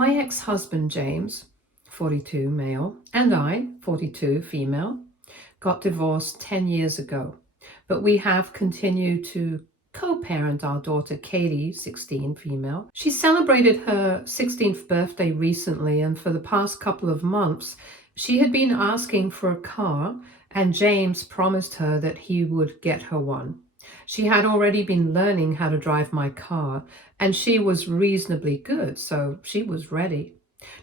My ex-husband James, 42 male, and I, 42 female, got divorced 10 years ago, but we have continued to co-parent our daughter Katie, 16 female. She celebrated her 16th birthday recently, and for the past couple of months, she had been asking for a car, and James promised her that he would get her one. She had already been learning how to drive my car, and she was reasonably good, so she was ready.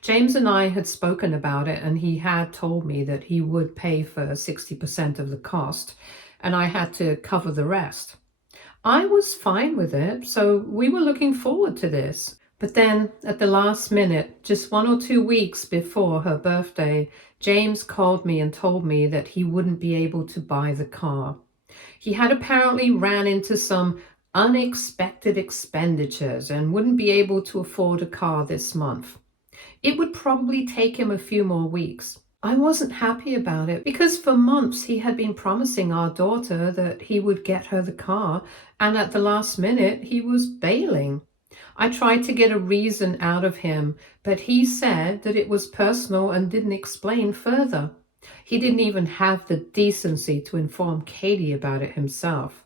James and I had spoken about it, and he had told me that he would pay for 60% of the cost, and I had to cover the rest. I was fine with it, so we were looking forward to this. But then, at the last minute, just 1 or 2 weeks before her birthday, James called me and told me that he wouldn't be able to buy the car. He had apparently ran into some unexpected expenditures and wouldn't be able to afford a car this month. It would probably take him a few more weeks. I wasn't happy about it because for months he had been promising our daughter that he would get her the car, and at the last minute he was bailing. I tried to get a reason out of him, but he said that it was personal and didn't explain further. He didn't even have the decency to inform Katie about it himself.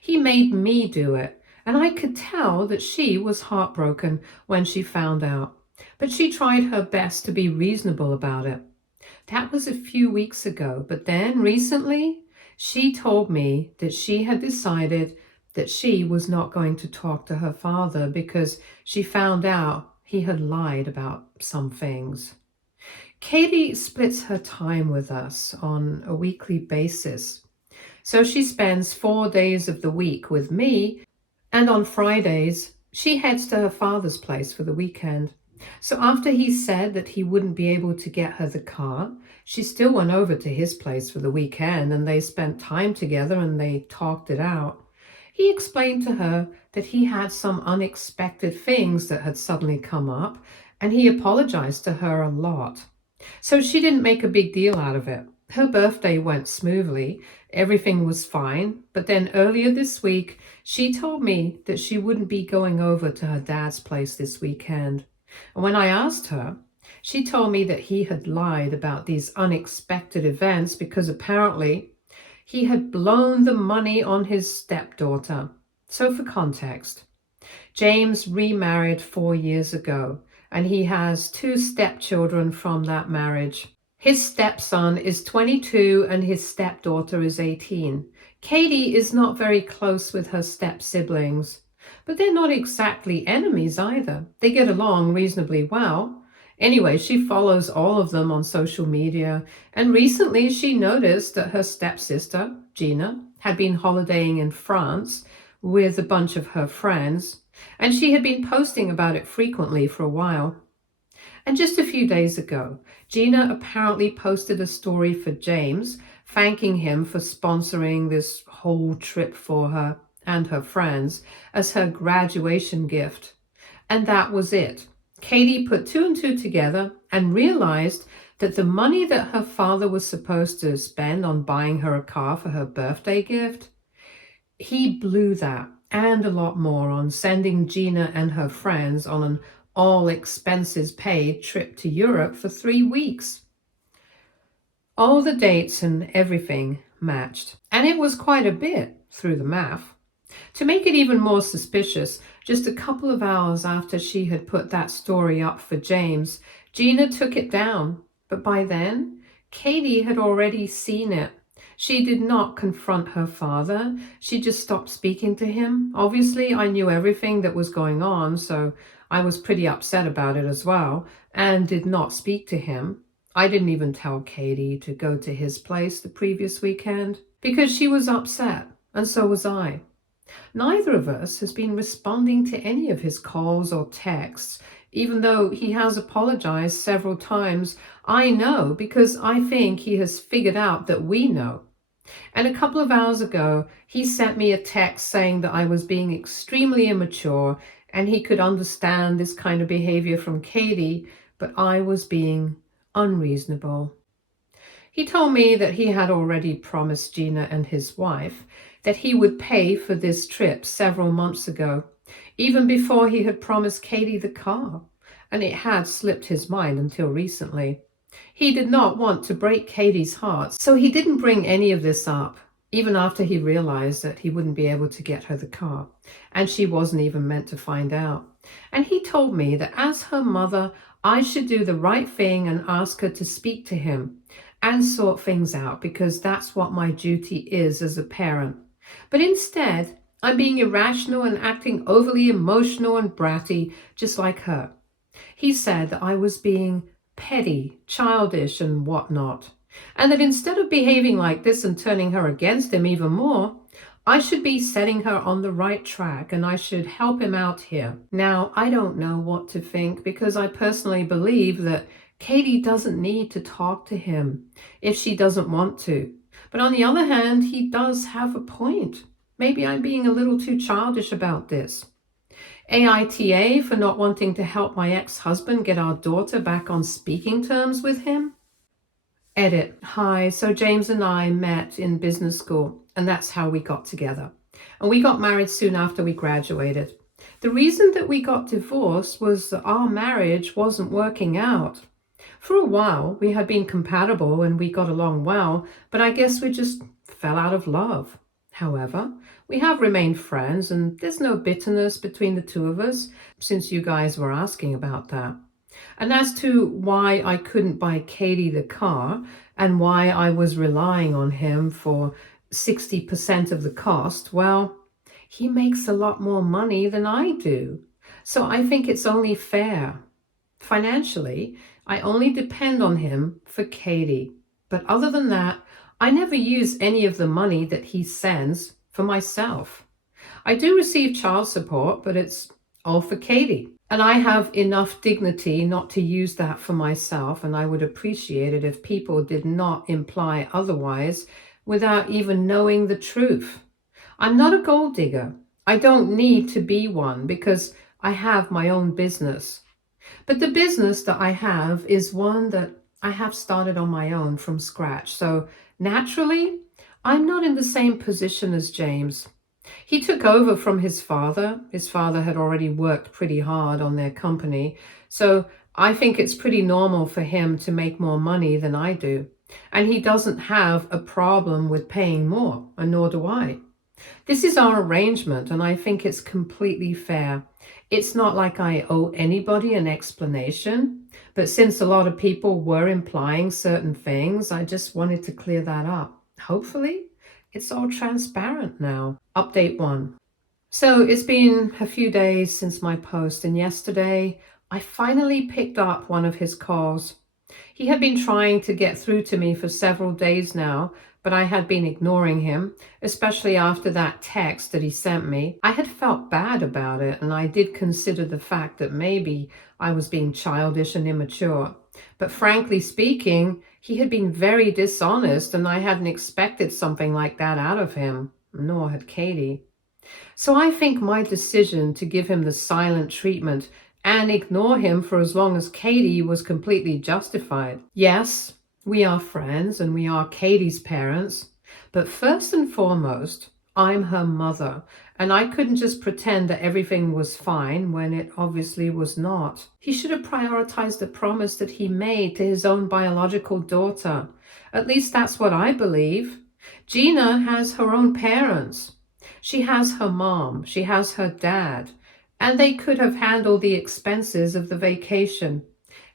He made me do it, and I could tell that she was heartbroken when she found out. But she tried her best to be reasonable about it. That was a few weeks ago, but then recently she told me that she had decided that she was not going to talk to her father because she found out he had lied about some things. Katie splits her time with us on a weekly basis. So she spends 4 days of the week with me, and on Fridays she heads to her father's place for the weekend. So after he said that he wouldn't be able to get her the car, she still went over to his place for the weekend, and they spent time together and they talked it out. He explained to her that he had some unexpected things that had suddenly come up, and he apologized to her a lot. So she didn't make a big deal out of it. Her birthday went smoothly, everything was fine, but then earlier this week, she told me that she wouldn't be going over to her dad's place this weekend. And when I asked her, she told me that he had lied about these unexpected events because apparently he had blown the money on his stepdaughter. So for context, James remarried 4 years ago, and he has 2 stepchildren from that marriage. His stepson is 22 and his stepdaughter is 18. Katie is not very close with her step-siblings, but they're not exactly enemies either. They get along reasonably well. Anyway, she follows all of them on social media, and recently she noticed that her stepsister, Gina, had been holidaying in France with a bunch of her friends, and she had been posting about it frequently for a while. And just a few days ago, Gina apparently posted a story for James, thanking him for sponsoring this whole trip for her and her friends as her graduation gift. And that was it. Katie put 2 and 2 together and realized that the money that her father was supposed to spend on buying her a car for her birthday gift, he blew that and a lot more on sending Gina and her friends on an all expenses paid trip to Europe for 3 weeks. All the dates and everything matched, and it was quite a bit through the math. To make it even more suspicious, just a couple of hours after she had put that story up for James, Gina took it down. But by then, Katie had already seen it. She did not confront her father. She just stopped speaking to him. Obviously, I knew everything that was going on, so I was pretty upset about it as well, and did not speak to him. I didn't even tell Katie to go to his place the previous weekend because she was upset, and so was I. Neither of us has been responding to any of his calls or texts, even though he has apologized several times. I know because I think he has figured out that we know. And a couple of hours ago, he sent me a text saying that I was being extremely immature and he could understand this kind of behavior from Katie, but I was being unreasonable. He told me that he had already promised Gina and his wife that he would pay for this trip several months ago, even before he had promised Katie the car. and it had slipped his mind until recently. He did not want to break Katie's heart, so he didn't bring any of this up, even after he realized that he wouldn't be able to get her the car, and she wasn't even meant to find out. And he told me that as her mother, I should do the right thing and ask her to speak to him and sort things out, because that's what my duty is as a parent. But instead, I'm being irrational and acting overly emotional and bratty, just like her. He said that I was being petty, childish, and whatnot, and that instead of behaving like this and turning her against him even more, I should be setting her on the right track and I should help him out here. Now, I don't know what to think, because I personally believe that Katie doesn't need to talk to him if she doesn't want to. But on the other hand, he does have a point. Maybe I'm being a little too childish about this. AITA for not wanting to help my ex-husband get our daughter back on speaking terms with him. Edit. Hi, so James and I met in business school, and that's how we got together. And we got married soon after we graduated. The reason that we got divorced was that our marriage wasn't working out. For a while, we had been compatible and we got along well, but I guess we just fell out of love. However, we have remained friends, and there's no bitterness between the two of us, since you guys were asking about that. And as to why I couldn't buy Katie the car and why I was relying on him for 60% of the cost, well, he makes a lot more money than I do. So I think it's only fair. Financially, I only depend on him for Katie. But other than that, I never use any of the money that he sends for myself. I do receive child support, but it's all for Katie. And I have enough dignity not to use that for myself, and I would appreciate it if people did not imply otherwise without even knowing the truth. I'm not a gold digger. I don't need to be one because I have my own business. But the business that I have is one that I have started on my own from scratch. So naturally, I'm not in the same position as James. He took over from his father. His father had already worked pretty hard on their company. So I think it's pretty normal for him to make more money than I do. And he doesn't have a problem with paying more, and nor do I. This is our arrangement, and I think it's completely fair. It's not like I owe anybody an explanation, but since a lot of people were implying certain things, I just wanted to clear that up. Hopefully, it's all transparent now. Update 1. So it's been a few days since my post, and yesterday I finally picked up one of his calls. He had been trying to get through to me for several days now, but I had been ignoring him, especially after that text that he sent me. I had felt bad about it, and I did consider the fact that maybe I was being childish and immature. But frankly speaking, he had been very dishonest, and I hadn't expected something like that out of him, nor had Katie. So I think my decision to give him the silent treatment and ignore him for as long as Katie was completely justified. Yes, we are friends and we are Katie's parents, but first and foremost, I'm her mother, and I couldn't just pretend that everything was fine when it obviously was not. He should have prioritized the promise that he made to his own biological daughter. At least that's what I believe. Gina has her own parents. She has her mom, she has her dad, and they could have handled the expenses of the vacation,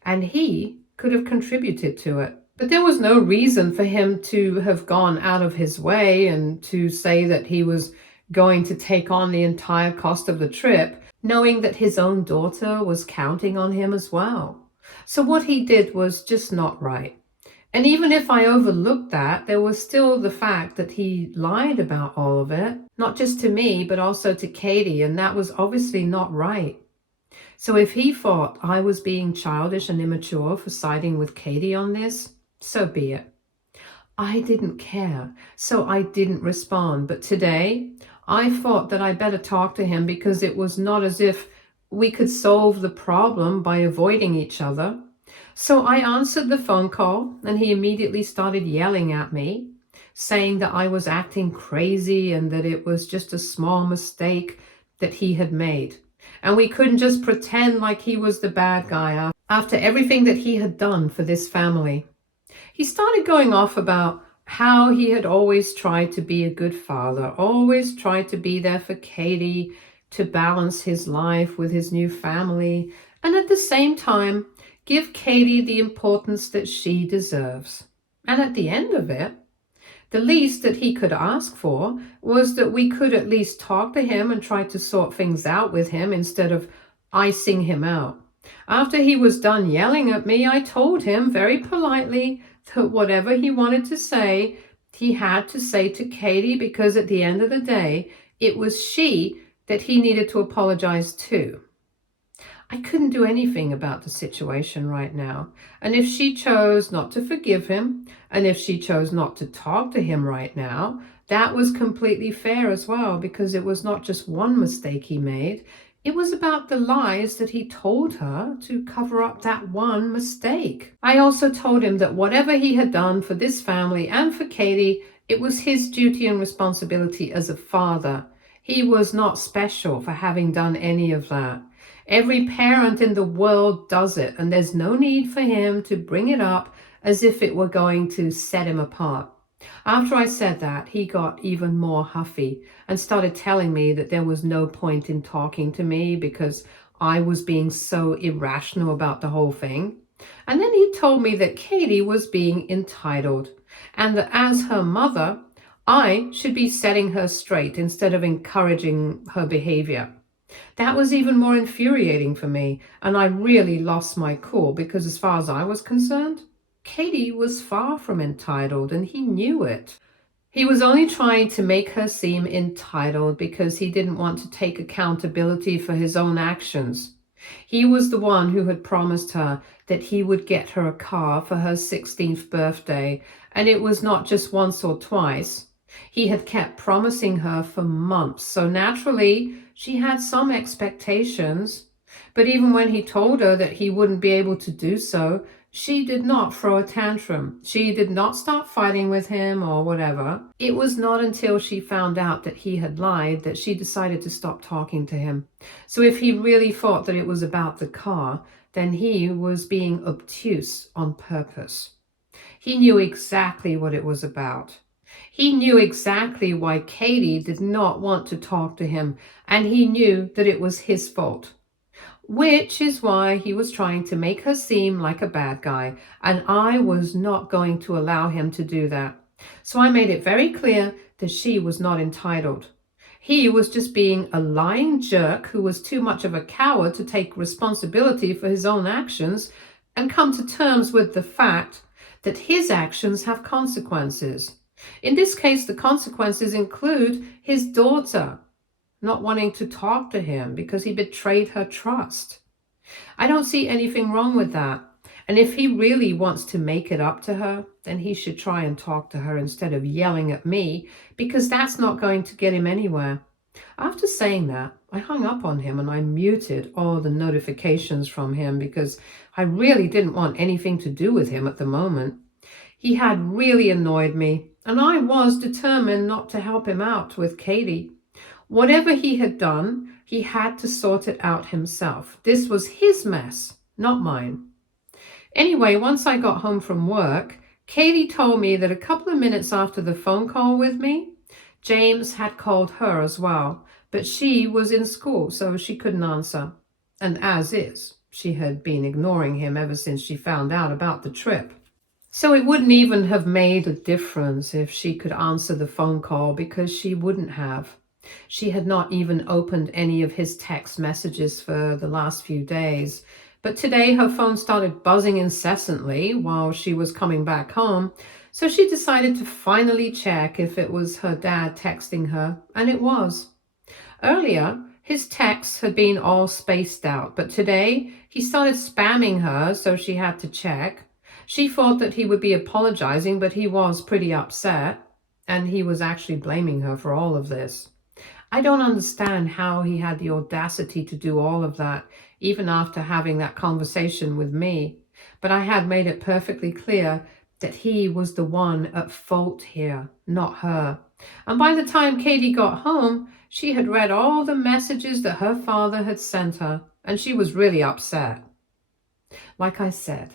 and he could have contributed to it. But there was no reason for him to have gone out of his way and to say that he was going to take on the entire cost of the trip, knowing that his own daughter was counting on him as well. So what he did was just not right. And even if I overlooked that, there was still the fact that he lied about all of it, not just to me, but also to Katie, and that was obviously not right. So if he thought I was being childish and immature for siding with Katie on this, so be it. I didn't care, so I didn't respond. But today, I thought that I better talk to him because it was not as if we could solve the problem by avoiding each other. So I answered the phone call, and he immediately started yelling at me, saying that I was acting crazy and that it was just a small mistake that he had made. And we couldn't just pretend like he was the bad guy after everything that he had done for this family. He started going off about how he had always tried to be a good father, always tried to be there for Katie, to balance his life with his new family, and at the same time, give Katie the importance that she deserves. And at the end of it, the least that he could ask for was that we could at least talk to him and try to sort things out with him instead of icing him out. After he was done yelling at me, I told him very politely that whatever he wanted to say, he had to say to Katie, because at the end of the day, it was she that he needed to apologize to. I couldn't do anything about the situation right now. And if she chose not to forgive him, and if she chose not to talk to him right now, that was completely fair as well, because it was not just one mistake he made. It was about the lies that he told her to cover up that one mistake. I also told him that whatever he had done for this family and for Katie, it was his duty and responsibility as a father. He was not special for having done any of that. Every parent in the world does it, and there's no need for him to bring it up as if it were going to set him apart. After I said that, he got even more huffy and started telling me that there was no point in talking to me because I was being so irrational about the whole thing. And then he told me that Katie was being entitled, and that as her mother, I should be setting her straight instead of encouraging her behavior. That was even more infuriating for me, and I really lost my cool because as far as I was concerned, Katie was far from entitled, and he knew it. He was only trying to make her seem entitled because he didn't want to take accountability for his own actions. He was the one who had promised her that he would get her a car for her 16th birthday, and it was not just once or twice. He had kept promising her for months, so naturally she had some expectations. But even when he told her that he wouldn't be able to do so, she did not throw a tantrum. She did not start fighting with him or whatever. It was not until she found out that he had lied that she decided to stop talking to him. So if he really thought that it was about the car, then he was being obtuse on purpose. He knew exactly what it was about. He knew exactly why Katie did not want to talk to him, and he knew that it was his fault. Which is why he was trying to make her seem like a bad guy, and I was not going to allow him to do that. So I made it very clear that she was not entitled. He was just being a lying jerk who was too much of a coward to take responsibility for his own actions and come to terms with the fact that his actions have consequences. In this case, the consequences include his daughter not wanting to talk to him because he betrayed her trust. I don't see anything wrong with that. And if he really wants to make it up to her, then he should try and talk to her instead of yelling at me, because that's not going to get him anywhere. After saying that, I hung up on him and I muted all the notifications from him because I really didn't want anything to do with him at the moment. He had really annoyed me, and I was determined not to help him out with Katie. Whatever he had done, he had to sort it out himself. This was his mess, not mine. Anyway, once I got home from work, Katie told me that a couple of minutes after the phone call with me, James had called her as well, but she was in school, so she couldn't answer. And as is, she had been ignoring him ever since she found out about the trip. So it wouldn't even have made a difference if she could answer the phone call, because she wouldn't have. She had not even opened any of his text messages for the last few days. But today her phone started buzzing incessantly while she was coming back home, so she decided to finally check if it was her dad texting her, and it was. Earlier, his texts had been all spaced out, but today he started spamming her, so she had to check. She thought that he would be apologizing, but he was pretty upset, and he was actually blaming her for all of this. I don't understand how he had the audacity to do all of that, even after having that conversation with me. But I had made it perfectly clear that he was the one at fault here, not her. And by the time Katie got home, she had read all the messages that her father had sent her, and she was really upset. Like I said,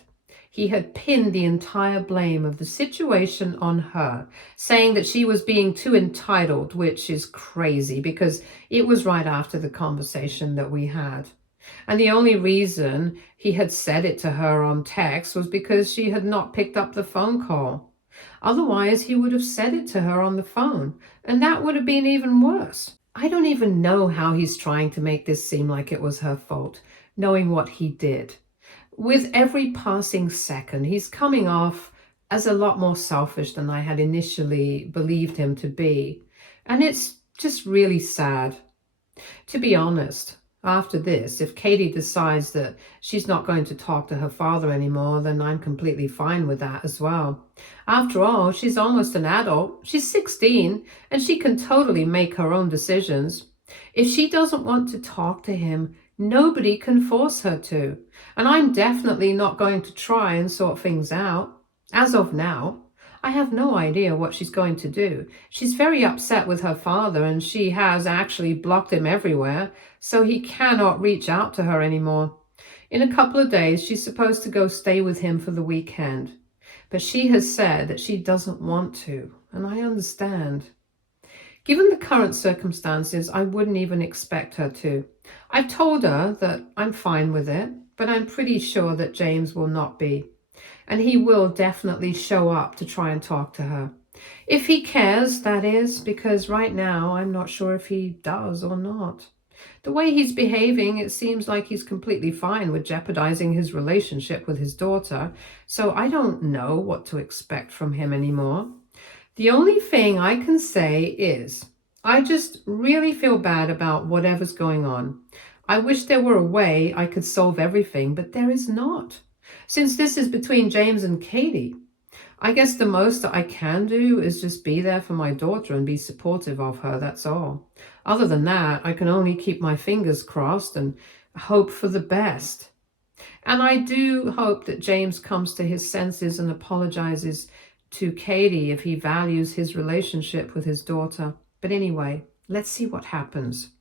he had pinned the entire blame of the situation on her, saying that she was being too entitled, which is crazy because it was right after the conversation that we had. And the only reason he had said it to her on text was because she had not picked up the phone call. Otherwise, he would have said it to her on the phone, and that would have been even worse. I don't even know how he's trying to make this seem like it was her fault, knowing what he did. With every passing second, he's coming off as a lot more selfish than I had initially believed him to be. And it's just really sad. To be honest, after this, if Katie decides that she's not going to talk to her father anymore, then I'm completely fine with that as well. After all, she's almost an adult. She's 16, and she can totally make her own decisions. If she doesn't want to talk to him, nobody can force her to. And I'm definitely not going to try and sort things out. As of now, I have no idea what she's going to do. She's very upset with her father, and she has actually blocked him everywhere, so he cannot reach out to her anymore. In a couple of days, she's supposed to go stay with him for the weekend. But she has said that she doesn't want to, and I understand. Given the current circumstances, I wouldn't even expect her to. I've told her that I'm fine with it, but I'm pretty sure that James will not be. And he will definitely show up to try and talk to her. If he cares, that is, because right now I'm not sure if he does or not. The way he's behaving, it seems like he's completely fine with jeopardizing his relationship with his daughter, so I don't know what to expect from him anymore. The only thing I can say is, I just really feel bad about whatever's going on. I wish there were a way I could solve everything, but there is not. Since this is between James and Katie, I guess the most that I can do is just be there for my daughter and be supportive of her, that's all. Other than that, I can only keep my fingers crossed and hope for the best. And I do hope that James comes to his senses and apologizes to Katie if he values his relationship with his daughter. But anyway, let's see what happens.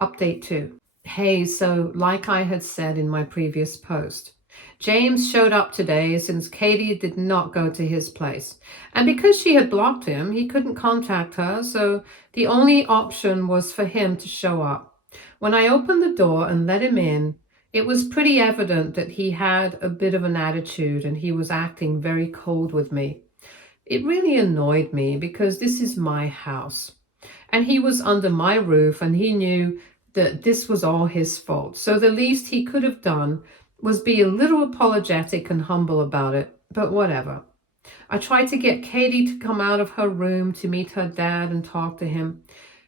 Update 2. Hey, so like I had said in my previous post, James showed up today since Katie did not go to his place. And because she had blocked him, he couldn't contact her, so the only option was for him to show up. When I opened the door and let him in, it was pretty evident that he had a bit of an attitude and he was acting very cold with me. It really annoyed me because this is my house. And he was under my roof and he knew that this was all his fault. So the least he could have done was be a little apologetic and humble about it, but whatever. I tried to get Katie to come out of her room to meet her dad and talk to him,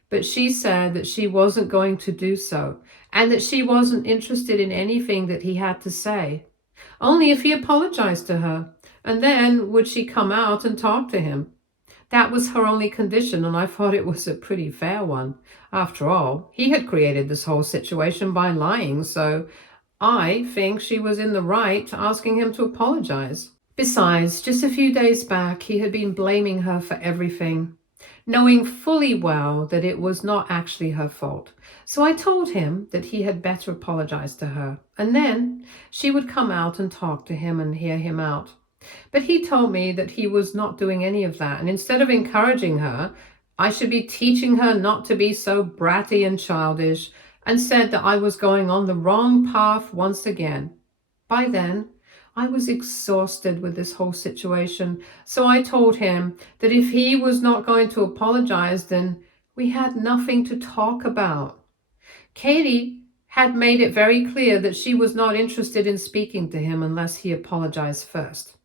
but she said that she wasn't going to do so and that she wasn't interested in anything that he had to say, only if he apologized to her, and then would she come out and talk to him. That was her only condition, and I thought it was a pretty fair one. After all, he had created this whole situation by lying, so I think she was in the right asking him to apologize. Besides, just a few days back, he had been blaming her for everything, knowing fully well that it was not actually her fault. So I told him that he had better apologize to her, and then she would come out and talk to him and hear him out. But he told me that he was not doing any of that, and instead of encouraging her, I should be teaching her not to be so bratty and childish, and said that I was going on the wrong path once again. By then, I was exhausted with this whole situation, so I told him that if he was not going to apologize, then we had nothing to talk about. Katie had made it very clear that she was not interested in speaking to him unless he apologized first.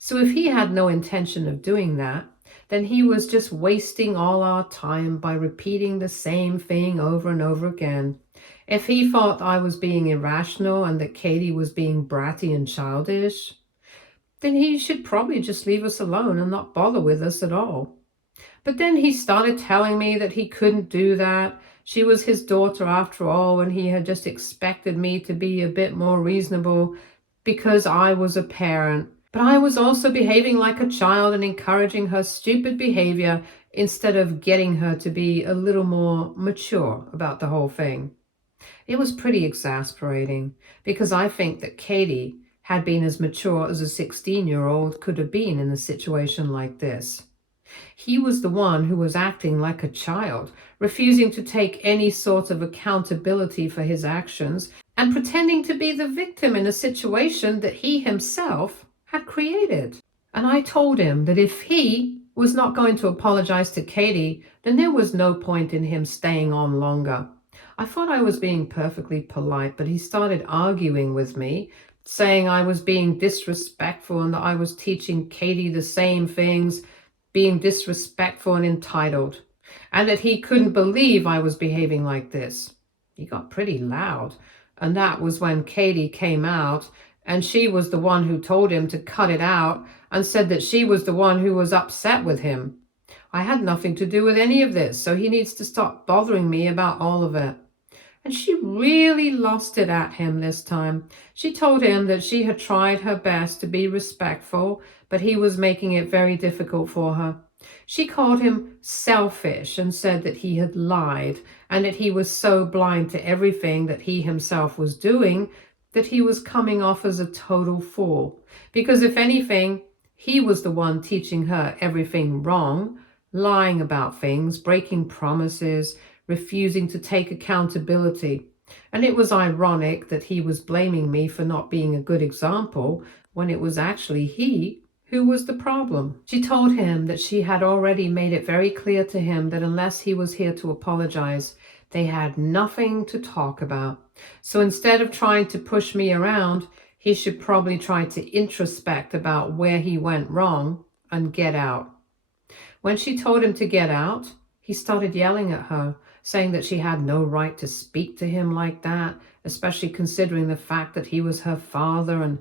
So if he had no intention of doing that, then he was just wasting all our time by repeating the same thing over and over again. If he thought I was being irrational and that Katie was being bratty and childish, then he should probably just leave us alone and not bother with us at all. But then he started telling me that he couldn't do that. She was his daughter after all, and he had just expected me to be a bit more reasonable because I was a parent. But But I was also behaving like a child and encouraging her stupid behavior instead of getting her to be a little more mature about the whole thing. It was pretty exasperating because I think that Katie had been as mature as a 16-year-old could have been in a situation like this. He was the one who was acting like a child, refusing to take any sort of accountability for his actions and pretending to be the victim in a situation that he himself had created. And I told him that if he was not going to apologize to Katie, then there was no point in him staying on longer. I thought I was being perfectly polite, but he started arguing with me, saying I was being disrespectful and that I was teaching Katie the same things, being disrespectful and entitled, and that he couldn't believe I was behaving like this. He got pretty loud, and that was when Katie came out, and she was the one who told him to cut it out and said that she was the one who was upset with him. I had nothing to do with any of this, so he needs to stop bothering me about all of it. And she really lost it at him this time. She told him that she had tried her best to be respectful, but he was making it very difficult for her. She called him selfish and said that he had lied and that he was so blind to everything that he himself was doing that he was coming off as a total fool. Because if anything, he was the one teaching her everything wrong, lying about things, breaking promises, refusing to take accountability. And it was ironic that he was blaming me for not being a good example when it was actually he who was the problem. She told him that she had already made it very clear to him that unless he was here to apologize, they had nothing to talk about. So instead of trying to push me around, he should probably try to introspect about where he went wrong and get out. When she told him to get out, he started yelling at her, saying that she had no right to speak to him like that, especially considering the fact that he was her father, and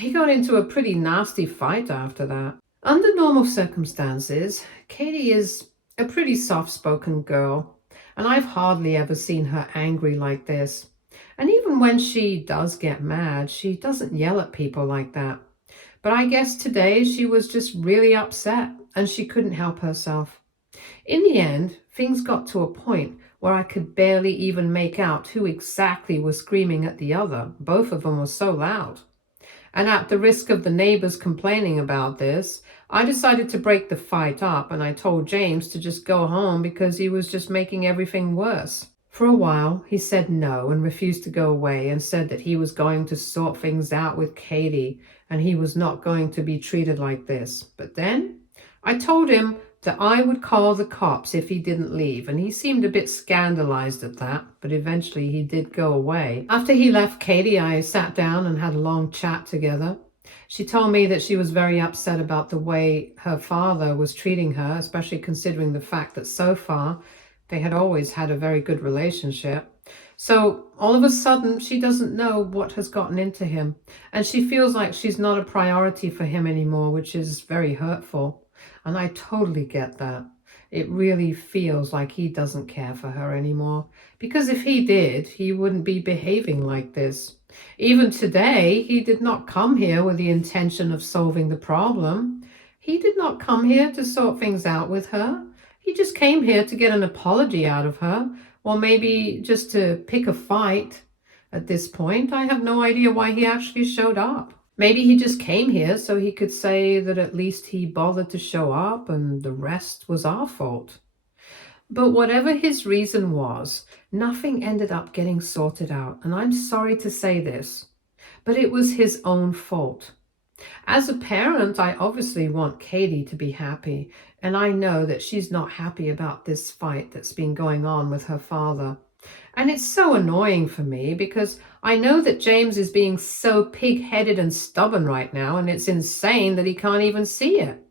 they got into a pretty nasty fight after that. Under normal circumstances, Katie is a pretty soft-spoken girl, and I've hardly ever seen her angry like this. And even when she does get mad, she doesn't yell at people like that. But I guess today she was just really upset, and she couldn't help herself. In the end, things got to a point where I could barely even make out who exactly was screaming at the other. Both of them were so loud. And at the risk of the neighbors complaining about this, I decided to break the fight up, and I told James to just go home because he was just making everything worse. For a while, he said no and refused to go away and said that he was going to sort things out with Katie and he was not going to be treated like this. But then I told him that I would call the cops if he didn't leave, and he seemed a bit scandalized at that, but eventually he did go away. After he left Katie, I sat down and had a long chat together. She told me that she was very upset about the way her father was treating her, especially considering the fact that so far they had always had a very good relationship. So all of a sudden, she doesn't know what has gotten into him, and she feels like she's not a priority for him anymore, which is very hurtful. And I totally get that. It really feels like he doesn't care for her anymore, because if he did, he wouldn't be behaving like this. Even today, he did not come here with the intention of solving the problem. He did not come here to sort things out with her. He just came here to get an apology out of her, or maybe just to pick a fight. At this point, I have no idea why he actually showed up. Maybe he just came here so he could say that at least he bothered to show up and the rest was our fault. But whatever his reason was, nothing ended up getting sorted out, and I'm sorry to say this, but it was his own fault. As a parent, I obviously want Katie to be happy, and I know that she's not happy about this fight that's been going on with her father. And it's so annoying for me because I know that James is being so pig-headed and stubborn right now, and it's insane that he can't even see it.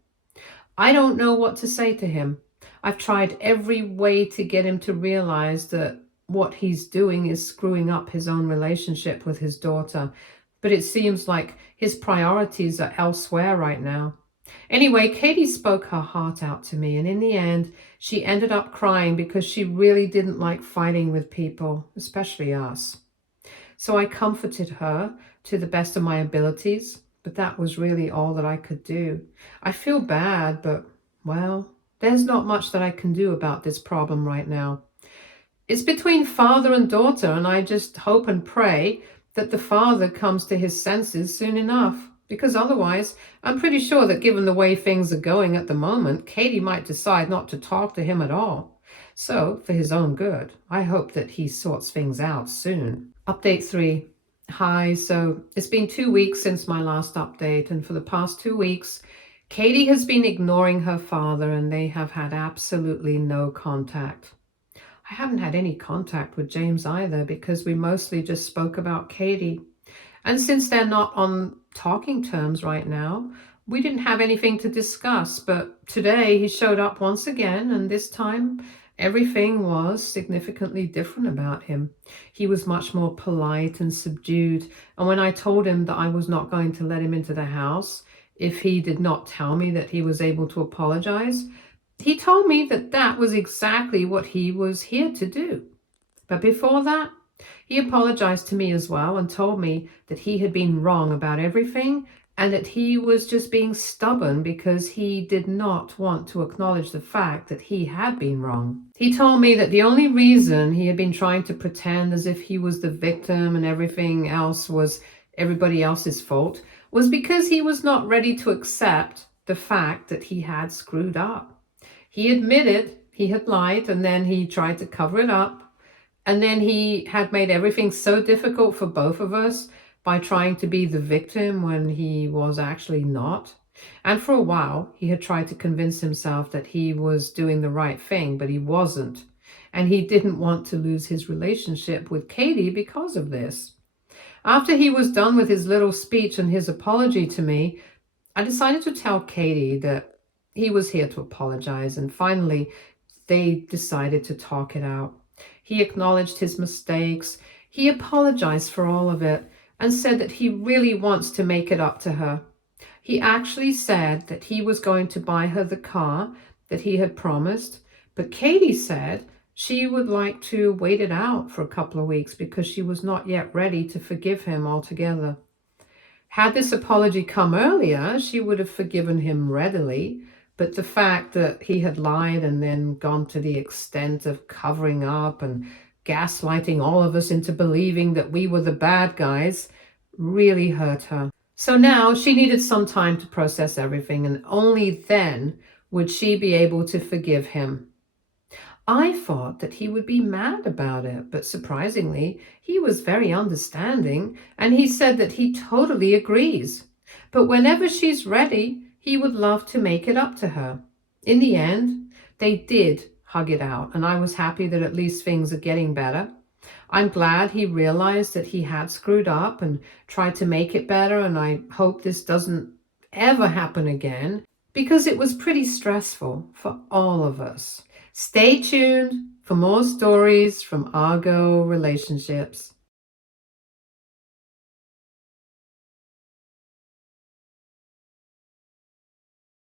I don't know what to say to him. I've tried every way to get him to realize that what he's doing is screwing up his own relationship with his daughter, but it seems like his priorities are elsewhere right now. Anyway, Katie spoke her heart out to me, and in the end, she ended up crying because she really didn't like fighting with people, especially us. So I comforted her to the best of my abilities, but that was really all that I could do. I feel bad, but, well, there's not much that I can do about this problem right now. It's between father and daughter, and I just hope and pray that the father comes to his senses soon enough. Because otherwise, I'm pretty sure that given the way things are going at the moment, Katie might decide not to talk to him at all. So, for his own good, I hope that he sorts things out soon. Update 3. Hi, so it's been 2 weeks since my last update, and for the past 2 weeks, Katie has been ignoring her father, and they have had absolutely no contact. I haven't had any contact with James either because we mostly just spoke about Katie. And since they're not on talking terms right now, we didn't have anything to discuss. But today he showed up once again, and this time everything was significantly different about him. He was much more polite and subdued. And when I told him that I was not going to let him into the house if he did not tell me that he was able to apologize, he told me that that was exactly what he was here to do. But before that, he apologized to me as well and told me that he had been wrong about everything and that he was just being stubborn because he did not want to acknowledge the fact that he had been wrong. He told me that the only reason he had been trying to pretend as if he was the victim and everything else was everybody else's fault was because he was not ready to accept the fact that he had screwed up. He admitted he had lied, and then he tried to cover it up. And then he had made everything so difficult for both of us by trying to be the victim when he was actually not. And for a while, he had tried to convince himself that he was doing the right thing, but he wasn't. And he didn't want to lose his relationship with Katie because of this. After he was done with his little speech and his apology to me, I decided to tell Katie that he was here to apologize, and finally they decided to talk it out. He acknowledged his mistakes, he apologized for all of it, and said that he really wants to make it up to her. He actually said that he was going to buy her the car that he had promised, but Katie said she would like to wait it out for a couple of weeks because she was not yet ready to forgive him altogether. Had this apology come earlier, she would have forgiven him readily, but the fact that he had lied and then gone to the extent of covering up and gaslighting all of us into believing that we were the bad guys really hurt her. So now she needed some time to process everything, and only then would she be able to forgive him. I thought that he would be mad about it, but surprisingly, he was very understanding, and he said that he totally agrees. But whenever she's ready, he would love to make it up to her. In the end, they did hug it out, and I was happy that at least things are getting better. I'm glad he realized that he had screwed up and tried to make it better, and I hope this doesn't ever happen again because it was pretty stressful for all of us. Stay tuned for more stories from Argo Relationships.